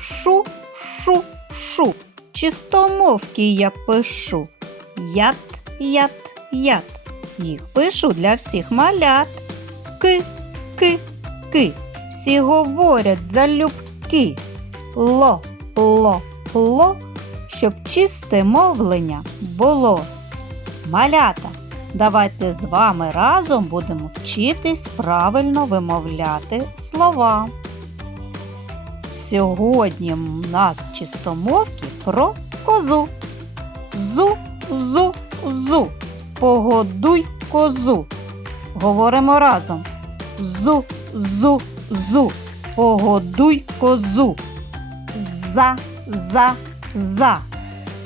шу, шу, шу. Чистомовки я пишу. Ят, ят, ят. Їх пишу для всіх малят. Ки, ки, ки. Всі говорять залюбки. Ло, ло, ло, щоб чисте мовлення було. Малята, давайте з вами разом будемо вчитись правильно вимовляти слова. Сьогодні в нас чистомовки про козу. Зу, зу, зу. Погодуй козу. Говоримо разом. Зу, зу, зу. Погодуй козу. За, за, за.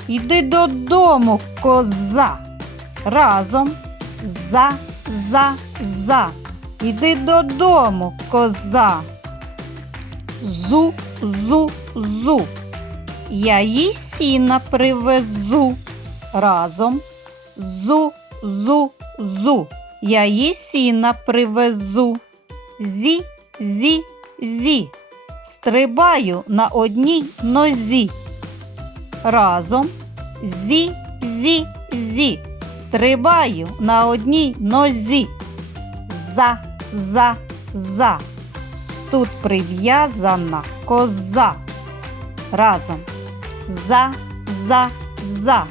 Іди додому, коза. Разом. За, за, за. Іди додому, коза. Зу, зу, зу. Я їй сіна привезу. Разом. Зу, зу, зу. Я їй сіна привезу. Зі, зі, зі. Стрибаю на одній нозі. Разом. Зі, зі, зі. Стрибаю на одній нозі. За, за, за. Тут прив'язана коза. Разом. За, за, за.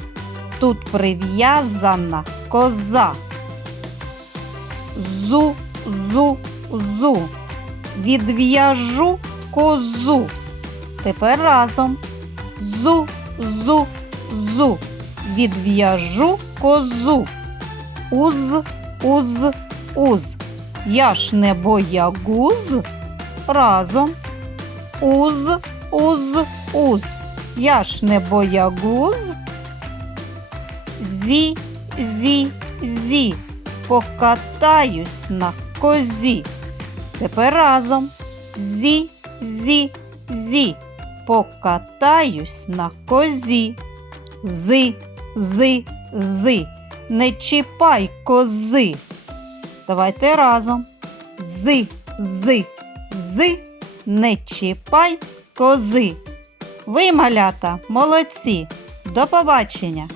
Тут прив'язана коза. Зу, зу, зу. Відв'яжу козу. Тепер разом. Зу, зу, зу. Відв'яжу козу. Уз, уз, уз. Я ж не боягуз. Разом. Уз, уз, уз. Я ж не боягуз. Зі, зі, зі. Покатаюсь на козі. Тепер разом. Зі, зі, зі. Покатаюсь на козі. Зи, зи, зи. Не чіпай кози. Давайте разом. Зи, зи, зи. Не чіпай кози. Ви, малята, молодці. До побачення!